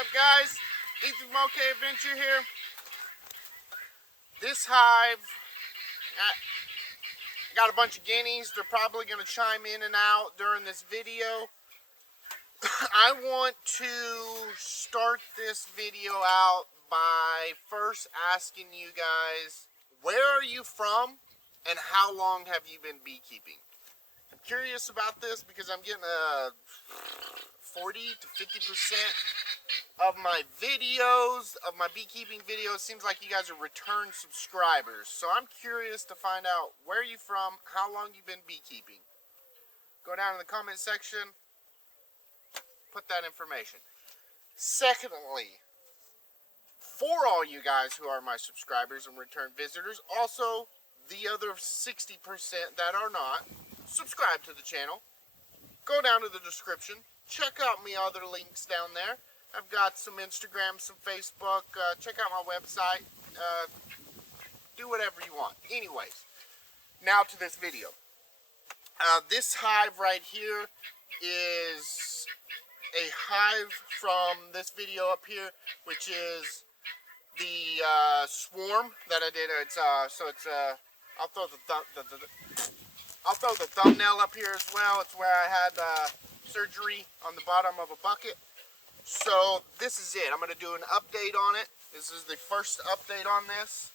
What's up, guys? Ethan Moke Adventure here. This hive got a bunch of guineas. They're probably going to chime in and out during this video. I want to start this video out by first asking you guys, where are you from and how long have you been beekeeping? I'm curious about this because I'm getting 40 to 50% of my videos, of my beekeeping videos, seems like you guys are return subscribers. So I'm curious to find out where you're from, how long you've been beekeeping. Go down in the comment section, put that information. Secondly, for all you guys who are my subscribers and return visitors, also the other 60% that are not, subscribe to the channel. Go down to the description. Check out my other links down there. I've got some Instagram, some Facebook. Check out my website. Do whatever you want. Anyways, now to this video. This hive right here is a hive from this video up here, which is the swarm that I did. I'll throw the thumbnail up here as well. It's where I had surgery on the bottom of a bucket. So this is it. I'm going to do an update on it. This is the first update on this.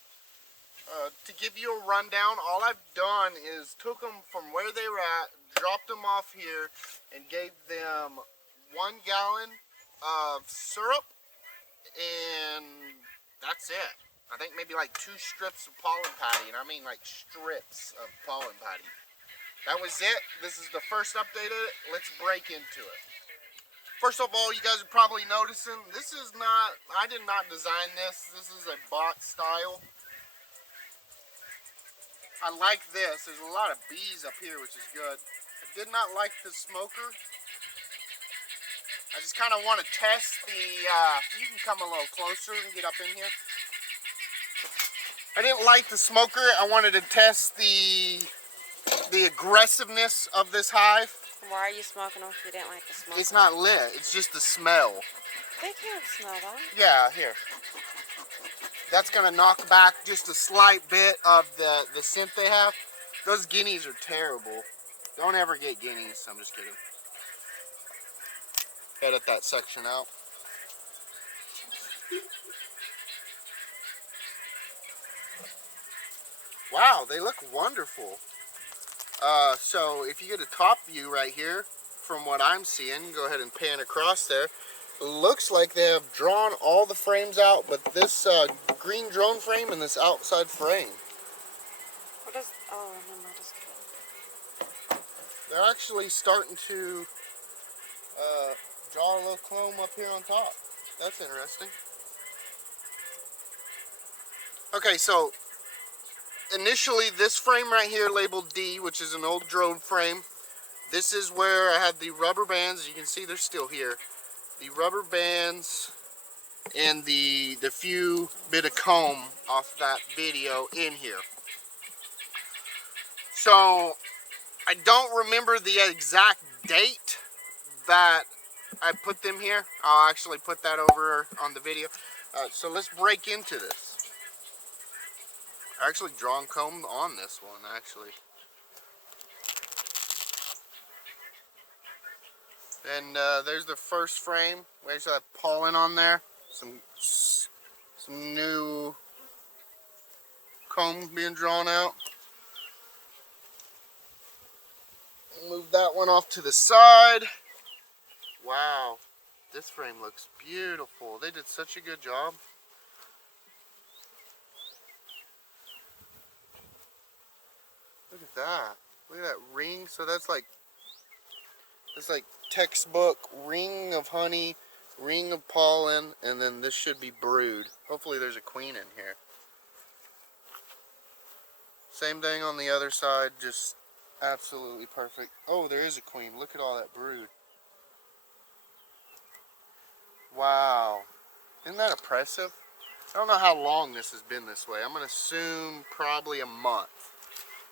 To give you a rundown, all I've done is took them from where they were at, dropped them off here, and gave them 1 gallon of syrup, and that's it. I think maybe like 2 strips of pollen patty, and I mean like strips of pollen patty. That was it. This is the first update of it. Let's break into it. First of all, you guys are probably noticing, this is not, I did not design this. This is a bot style. I like this. There's a lot of bees up here, which is good. I did not like the smoker. I just kind of want to test the, you can come a little closer and get up in here. I didn't like the smoker. I wanted to test the aggressiveness of this hive. Why are you smoking them if you didn't like the smoke? It's not lit. It's just the smell. They can't smell that. Yeah, here. That's going to knock back just a slight bit of the scent they have. Those guineas are terrible. Don't ever get guineas. I'm just kidding. Edit that section out. Wow, they look wonderful. So if you get a top view right here, from what I'm seeing, go ahead and pan across there. It looks like they have drawn all the frames out, but this green drone frame and this outside frame. What is, oh, never mind, just kidding. They're actually starting to draw a little chrome up here on top. That's interesting. Okay, so initially this frame right here labeled D, which is an old drone frame. This is where I had the rubber bands. You can see they're still here. The rubber bands and the few bit of comb off that video in here. So I don't remember the exact date that I put them here. I'll actually put that over on the video. So let's break into this. I actually drawn comb on this one, actually. And there's the first frame. There's that pollen on there. Some new comb being drawn out. Move that one off to the side. Wow, this frame looks beautiful. They did such a good job. Look at that. Look at that ring. So that's like textbook ring of honey, ring of pollen, and then this should be brood. Hopefully there's a queen in here. Same thing on the other side, just absolutely perfect. Oh, there is a queen. Look at all that brood. Wow. Isn't that impressive? I don't know how long this has been this way. I'm going to assume probably a month.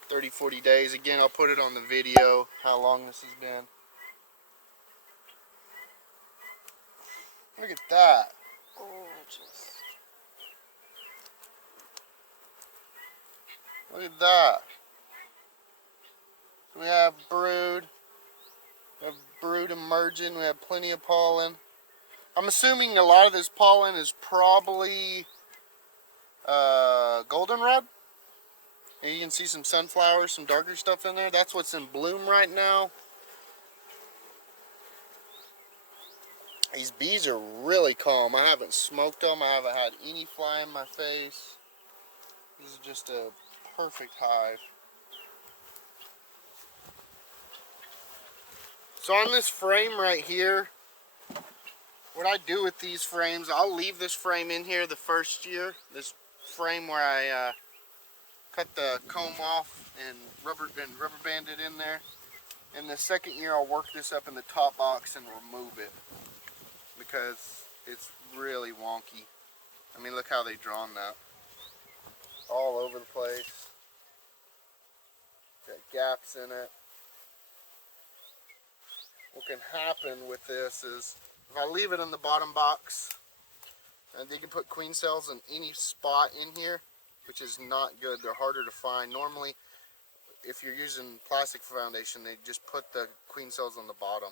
30, 40 days. Again, I'll put it on the video how long this has been. Look at that. Gorgeous. Look at that. So we have brood. We have brood emerging. We have plenty of pollen. I'm assuming a lot of this pollen is probably goldenrod. And you can see some sunflowers, some darker stuff in there. That's what's in bloom right now. These bees are really calm. I haven't smoked them. I haven't had any fly in my face. This is just a perfect hive. So on this frame right here, what I do with these frames, I'll leave this frame in here the first year. This frame where I cut the comb off and rubber band it in there. And the second year I'll work this up in the top box and remove it because it's really wonky. I mean, look how they drawn that. All over the place. Got gaps in it. What can happen with this is if I leave it in the bottom box, and they can put queen cells in any spot in here, which is not good. They're harder to find. Normally, if you're using plastic foundation, they just put the queen cells on the bottom.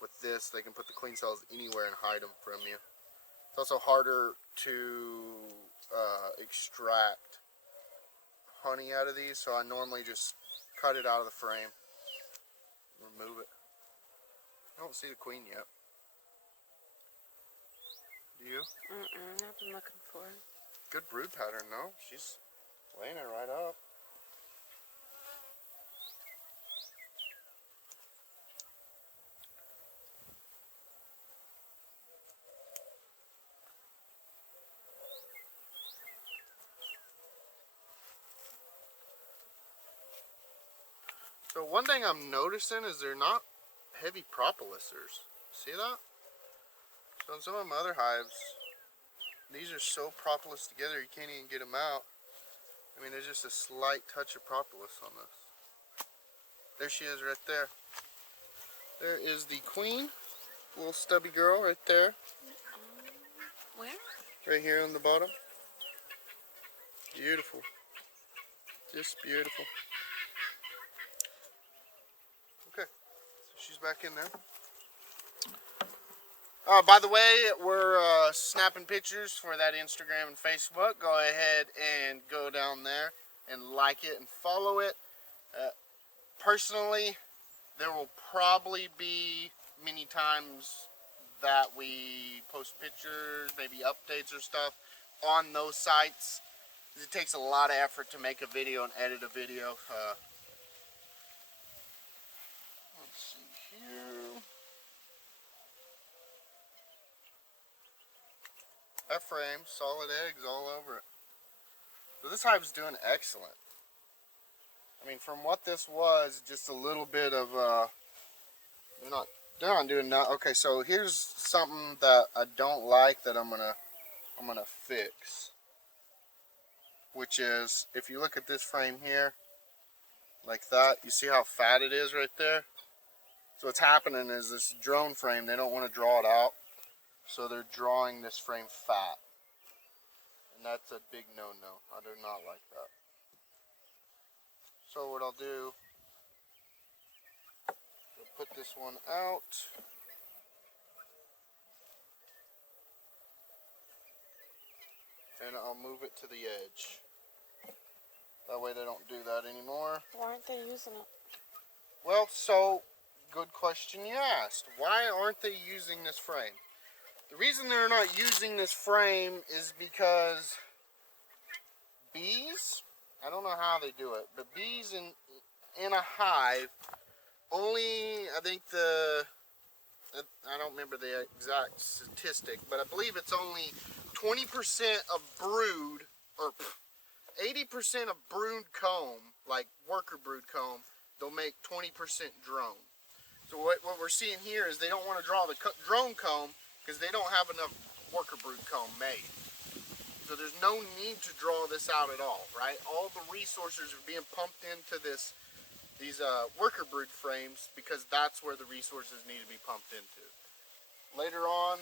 With this, they can put the queen cells anywhere and hide them from you. It's also harder to extract honey out of these, so I normally just cut it out of the frame, remove it. I don't see the queen yet. Do you? I've been looking for it. Good brood pattern, though. She's laying it right up. So one thing I'm noticing is they're not heavy propolisers. See that? So in some of my other hives, these are so propolis together you can't even get them out. I mean, there's just a slight touch of propolis on this. There she is right there. There is the queen, little stubby girl right there. Where? Right here on the bottom. Beautiful. Just beautiful. Okay, so she's back in there. By the way, we're snapping pictures for that Instagram and Facebook. Go ahead and go down there and like it and follow it. Personally, there will probably be many times that we post pictures, maybe updates or stuff on those sites. It takes a lot of effort to make a video and edit a video. Let's see here. That frame, solid eggs all over it. So this hive's doing excellent. I mean, from what this was, just a little bit of they're not doing that. Okay, so here's something that I don't like that I'm gonna fix. Which is, if you look at this frame here, like that, you see how fat it is right there? So what's happening is this drone frame, they don't want to draw it out. So they're drawing this frame fat. And that's a big no-no. I do not like that. So what I'll do, I'll put this one out. And I'll move it to the edge. That way they don't do that anymore. Why aren't they using it? Well, so, good question you asked. Why aren't they using this frame? The reason they're not using this frame is because bees, I don't know how they do it, but bees in a hive, only, I think I don't remember the exact statistic, but I believe it's only 20% of brood, or 80% of brood comb, like worker brood comb, they'll make 20% drone. So what we're seeing here is they don't want to draw the drone comb because they don't have enough worker brood comb made. So there's no need to draw this out at all, right? All the resources are being pumped into these worker brood frames because that's where the resources need to be pumped into. Later on,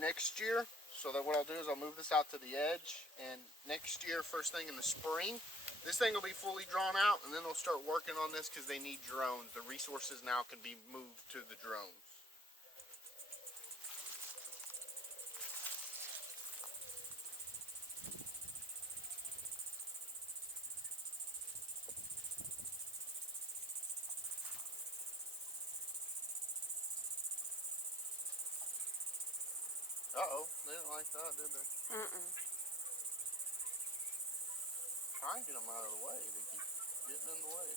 next year. So that what I'll do is I'll move this out to the edge, and next year, first thing in the spring, this thing will be fully drawn out, and then they'll start working on this because they need drones. The resources now can be moved to the drones. Uh-oh, they didn't like that, did they? Try and get them out of the way. They keep getting in the way.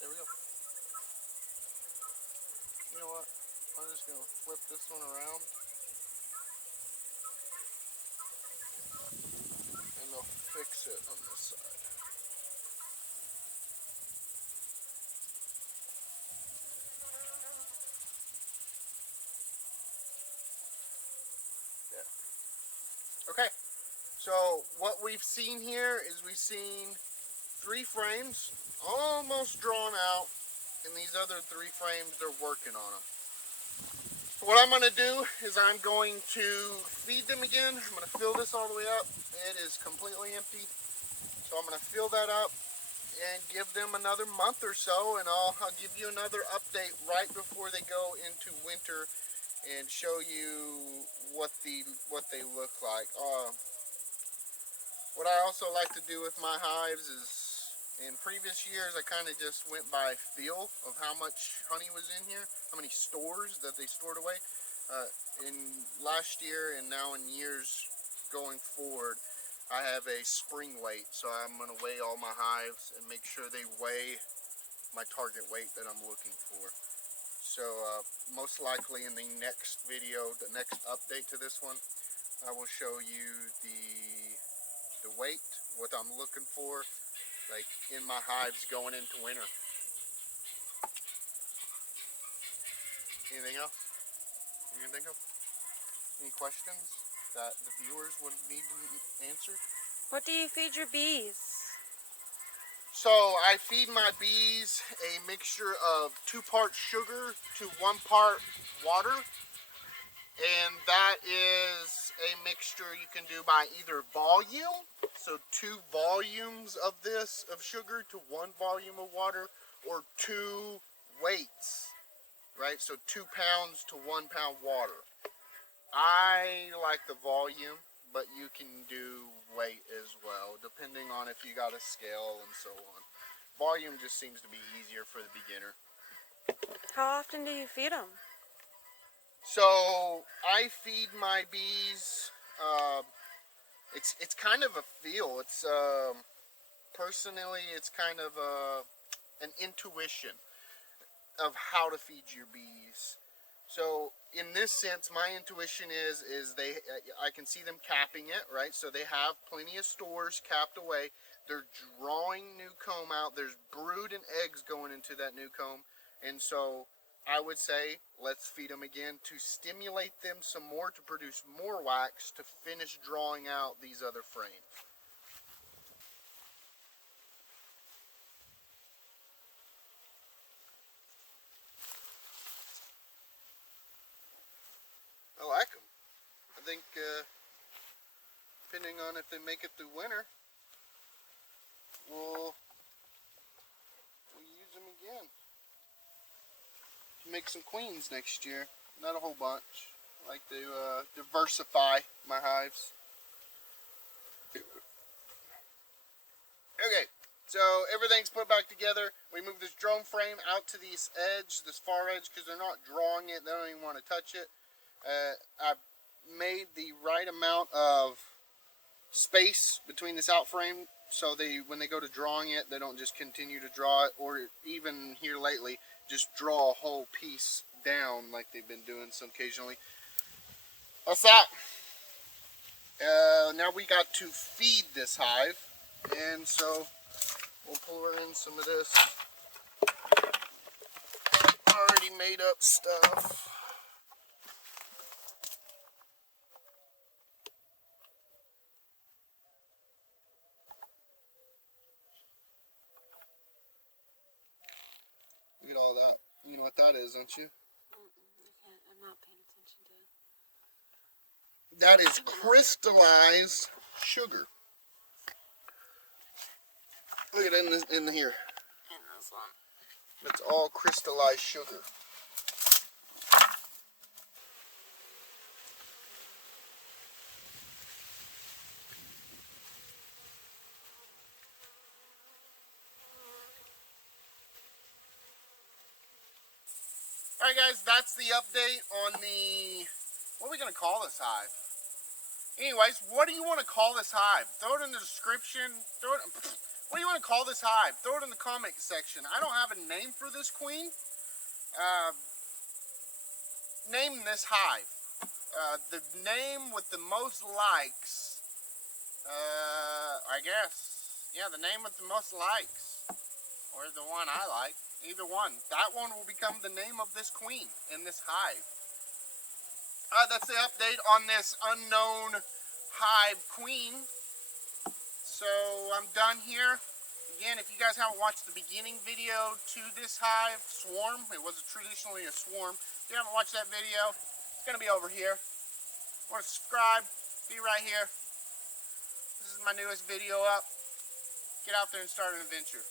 There we go. You know what? I'm just going to flip this one around. And they'll fix it on this side. Yeah. Okay. So what we've seen here is we've seen 3 frames almost drawn out, and these other 3 frames, they're working on them. So what I'm going to do is I'm going to feed them again. I'm going to fill this all the way up. It is completely empty. So I'm going to fill that up and give them another month or so, and I'll give you another update right before they go into winter and show you what they look like. What I also like to do with my hives is, in previous years, I kind of just went by feel of how much honey was in here, how many stores that they stored away. In last year and now in years going forward, I have a spring weight, so I'm going to weigh all my hives and make sure they weigh my target weight that I'm looking for. So most likely in the next video, the next update to this one, I will show you the weight, what I'm looking for, like in my hives going into winter. Anything else you can think of? Any questions that the viewers would need answered? What do you feed your bees? So I feed my bees a mixture of 2 parts sugar to 1 part water, and that is a mixture you can do by either volume, so 2 volumes of this of sugar to 1 volume of water, or 2 weights, right? So 2 pounds to 1 pound water. I like the volume, but you can do weight as well, depending on if you got a scale and so on. Volume just seems to be easier for the beginner. How often do you feed them? So I feed my bees. It's kind of a feel. It's personally, it's kind of an intuition of how to feed your bees. So in this sense, my intuition is I can see them capping it, right? So they have plenty of stores capped away. They're drawing new comb out. There's brood and eggs going into that new comb. And so I would say let's feed them again to stimulate them some more, to produce more wax, to finish drawing out these other frames. I like them. I think depending on if they make it through winter, we'll use them again to make some queens next year. Not a whole bunch. I like to diversify my hives. Okay, so everything's put back together. We move this drone frame out to this edge, this far edge, because they're not drawing it. They don't even want to touch it. I've made the right amount of space between this out frame, so when they go to drawing it, they don't just continue to draw it, or even here lately, just draw a whole piece down like they've been doing some occasionally. That's that. Now we got to feed this hive, and so we'll pour in some of this already made up stuff. Look at all that. You know what that is, don't you? That is crystallized sugar. Look at it in here. And this one. It's all crystallized sugar. Alright guys, that's the update on the... What are we going to call this hive? Anyways, what do you want to call this hive? Throw it in the description. What do you want to call this hive? Throw it in the comment section. I don't have a name for this queen. Name this hive. The name with the most likes. I guess. Yeah, the name with the most likes. Or the one I like. Either one. That one will become the name of this queen in this hive. That's the update on this unknown hive queen. So I'm done here. Again, if you guys haven't watched the beginning video to this hive swarm, it was traditionally a swarm. If you haven't watched that video, it's going to be over here. Want to subscribe, be right here. This is my newest video up. Get out there and start an adventure.